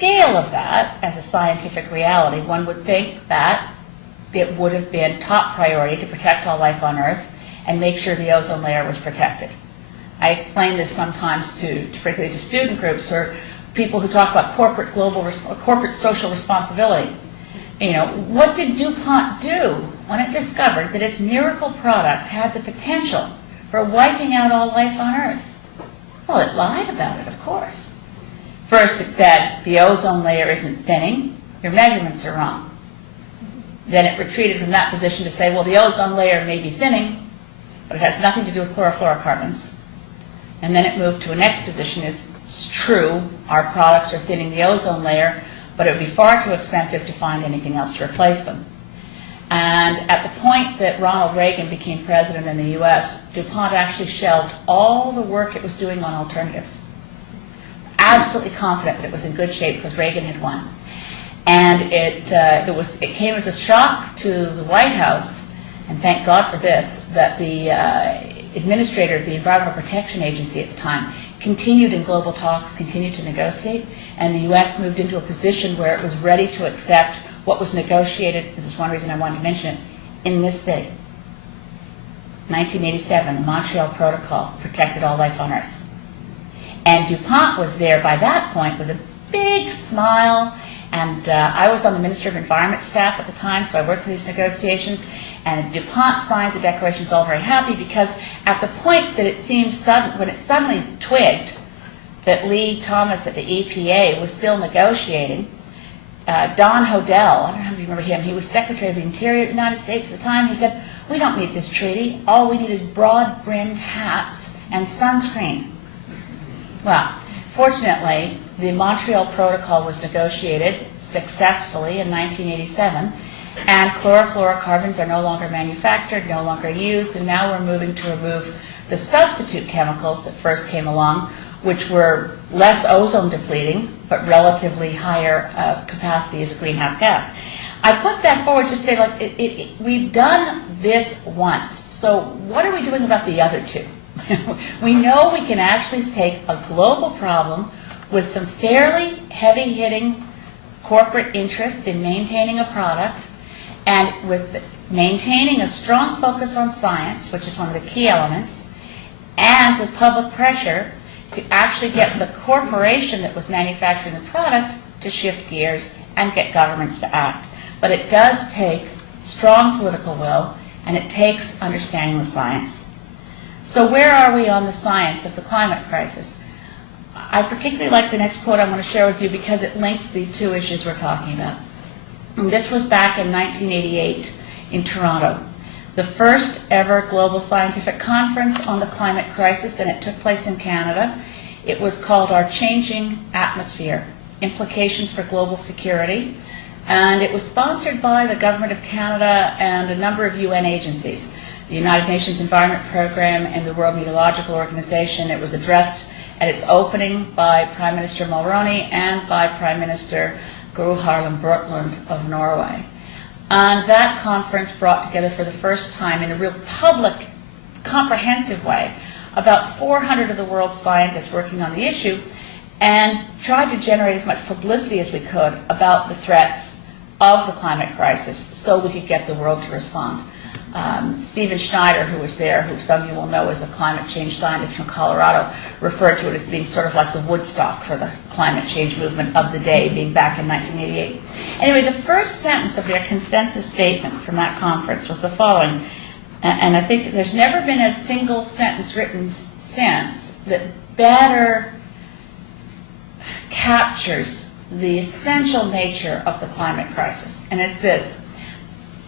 scale of that, as a scientific reality, one would think that it would have been top priority to protect all life on Earth and make sure the ozone layer was protected. I explain this sometimes particularly to student groups or people who talk about corporate social responsibility. You know, what did DuPont do when it discovered that its miracle product had the potential for wiping out all life on Earth? Well, it lied about it, of course. First, it said, the ozone layer isn't thinning, your measurements are wrong. Then it retreated from that position to say, well, the ozone layer may be thinning, but it has nothing to do with chlorofluorocarbons. And then it moved to a next position, it's true, our products are thinning the ozone layer, but it would be far too expensive to find anything else to replace them. And at the point that Ronald Reagan became president in the US, DuPont actually shelved all the work it was doing on alternatives. Absolutely confident that it was in good shape because Reagan had won. And it came as a shock to the White House, and thank God for this, that the administrator of the Environmental Protection Agency at the time continued in global talks, continued to negotiate, and the U.S. moved into a position where it was ready to accept what was negotiated, this is one reason I wanted to mention it, in this city. 1987, the Montreal Protocol protected all life on Earth. And DuPont was there by that point with a big smile, and I was on the Minister of Environment staff at the time, so I worked in these negotiations, and DuPont signed the declarations all very happy because at the point that it seemed sudden, when it suddenly twigged that Lee Thomas at the EPA was still negotiating, Don Hodel, I don't know if you remember him, he was Secretary of the Interior of the United States at the time, he said, we don't need this treaty, all we need is broad-brimmed hats and sunscreen. Well, fortunately, the Montreal Protocol was negotiated successfully in 1987, and chlorofluorocarbons are no longer manufactured, no longer used, and now we're moving to remove the substitute chemicals that first came along, which were less ozone depleting, but relatively higher capacity as a greenhouse gas. I put that forward to say, like, we've done this once, so what are we doing about the other two? We know we can actually take a global problem with some fairly heavy-hitting corporate interest in maintaining a product, and with maintaining a strong focus on science, which is one of the key elements, and with public pressure to actually get the corporation that was manufacturing the product to shift gears and get governments to act. But it does take strong political will, and it takes understanding the science. So where are we on the science of the climate crisis? I particularly like the next quote I'm going to share with you because it links these two issues we're talking about. And this was back in 1988 in Toronto, the first ever global scientific conference on the climate crisis, and it took place in Canada. It was called Our Changing Atmosphere, Implications for Global Security, and it was sponsored by the Government of Canada and a number of UN agencies, the United Nations Environment Program and the World Meteorological Organization. It was addressed at its opening by Prime Minister Mulroney and by Prime Minister Gro Harlem Brundtland of Norway. And that conference brought together for the first time in a real public, comprehensive way about 400 of the world's scientists working on the issue, and tried to generate as much publicity as we could about the threats of the climate crisis so we could get the world to respond. Stephen Schneider, who was there, who some of you will know is a climate change scientist from Colorado, referred to it as being sort of like the Woodstock for the climate change movement of the day, being back in 1988. Anyway, the first sentence of their consensus statement from that conference was the following, and I think there's never been a single sentence written since that better captures the essential nature of the climate crisis, and it's this.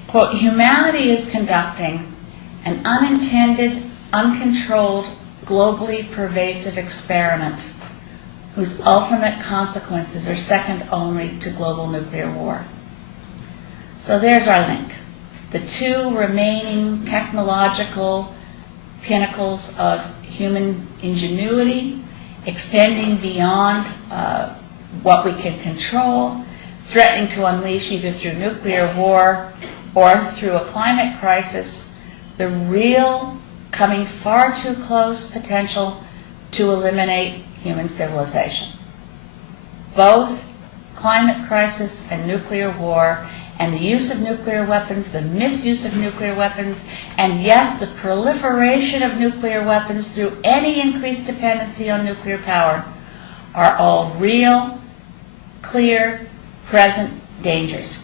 Quote, humanity is conducting an unintended, uncontrolled, globally pervasive experiment whose ultimate consequences are second only to global nuclear war. So there's our link. The two remaining technological pinnacles of human ingenuity, extending beyond what we can control, threatening to unleash either through nuclear war or through a climate crisis, the real, coming far too close potential to eliminate human civilization. Both climate crisis and nuclear war, and the use of nuclear weapons, the misuse of nuclear weapons, and yes, the proliferation of nuclear weapons through any increased dependency on nuclear power, are all real, clear, present dangers.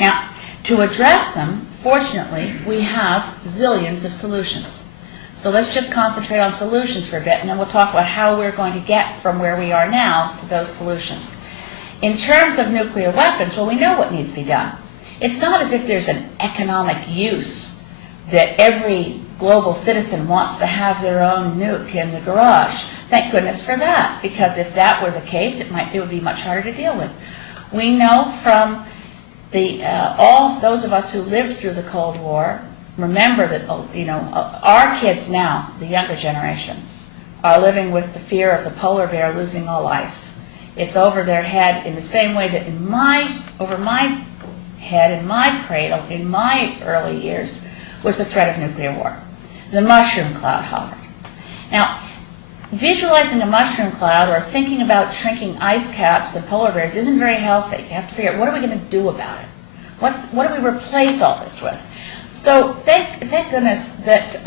Now, to address them, fortunately, we have zillions of solutions. So let's just concentrate on solutions for a bit, and then we'll talk about how we're going to get from where we are now to those solutions. In terms of nuclear weapons, well, we know what needs to be done. It's not as if there's an economic use that every global citizen wants to have their own nuke in the garage. Thank goodness for that, because if that were the case, it would be much harder to deal with. We know from all those of us who lived through the Cold War, remember that our kids now, the younger generation, are living with the fear of the polar bear losing all ice. It's over their head in the same way that over my head, in my cradle, in my early years, was the threat of nuclear war. The mushroom cloud hovered. Now, visualizing a mushroom cloud or thinking about shrinking ice caps and polar bears isn't very healthy. You have to figure out, what are we going to do about it? What do we replace all this with? So thank goodness that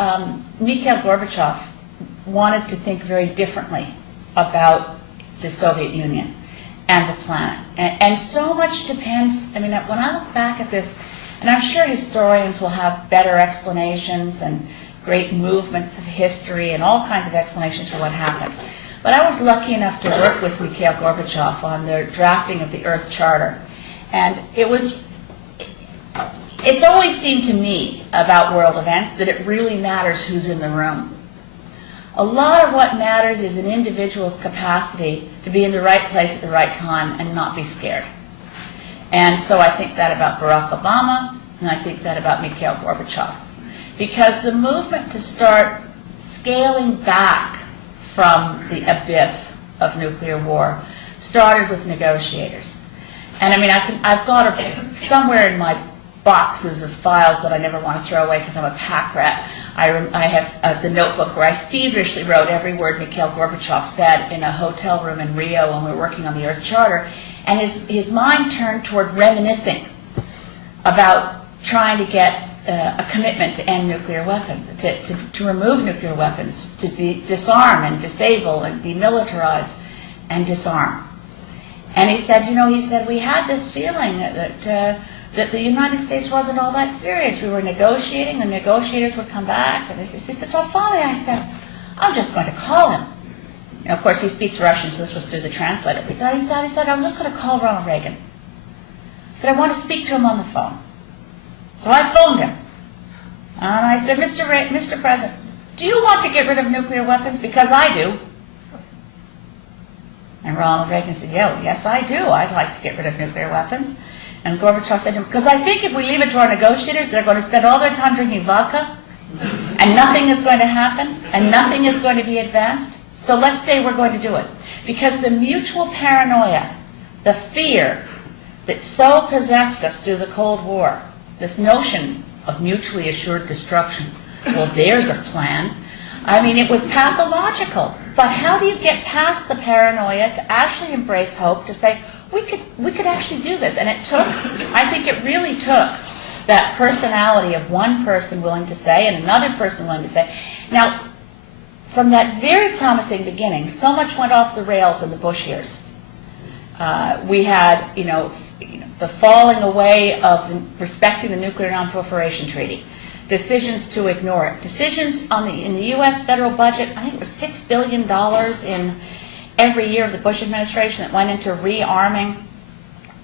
Mikhail Gorbachev wanted to think very differently about the Soviet Union and the planet. And so much depends, when I look back at this, and I'm sure historians will have better explanations and great movements of history and all kinds of explanations for what happened. But I was lucky enough to work with Mikhail Gorbachev on the drafting of the Earth Charter. And it's always seemed to me about world events that it really matters who's in the room. A lot of what matters is an individual's capacity to be in the right place at the right time and not be scared. And so I think that about Barack Obama, and I think that about Mikhail Gorbachev. Because the movement to start scaling back from the abyss of nuclear war started with negotiators. And I've got somewhere in my boxes of files that I never want to throw away because I'm a pack rat. I have the notebook where I feverishly wrote every word Mikhail Gorbachev said in a hotel room in Rio when we were working on the Earth Charter. And his mind turned toward reminiscing about trying to get a commitment to end nuclear weapons, to remove nuclear weapons, to disarm and disable and demilitarize and disarm. And he said, we had this feeling that the United States wasn't all that serious. We were negotiating, the negotiators would come back, and he said, so finally I said, I'm just going to call him. And of course, he speaks Russian, so this was through the translator. He said, I'm just going to call Ronald Reagan. He said, I want to speak to him on the phone. So I phoned him. And I said, Mr. President, do you want to get rid of nuclear weapons? Because I do. And Ronald Reagan said, yes, I do. I'd like to get rid of nuclear weapons. And Gorbachev said to him, because I think if we leave it to our negotiators, they're going to spend all their time drinking vodka, and nothing is going to happen, and nothing is going to be advanced. So let's say we're going to do it. Because the mutual paranoia, the fear that so possessed us through the Cold War, this notion of mutually assured destruction, well, there's a plan. It was pathological. But how do you get past the paranoia to actually embrace hope, to say, we could actually do this? And I think it really took that personality of one person willing to say and another person willing to say. Now, from that very promising beginning, so much went off the rails in the Bush years. We had, the falling away of respecting the Nuclear Non-Proliferation Treaty, decisions to ignore it, decisions in the U.S. federal budget. I think it was $6 billion in every year of the Bush administration that went into rearming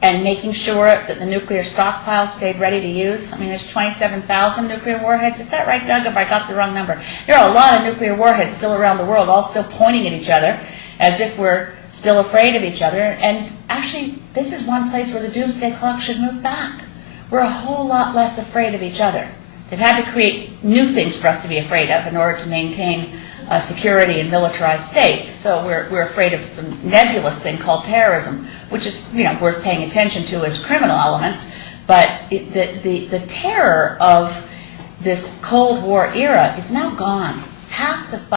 and making sure that the nuclear stockpile stayed ready to use. There's 27,000 nuclear warheads. Is that right, Doug, if I got the wrong number? There are a lot of nuclear warheads still around the world, all still pointing at each other as if we're still afraid of each other. And actually, this is one place where the Doomsday Clock should move back. We're a whole lot less afraid of each other. They've had to create new things for us to be afraid of in order to maintain a security and militarized state. So we're afraid of some nebulous thing called terrorism, which is worth paying attention to as criminal elements. But the terror of this Cold War era is now gone. It's passed us by.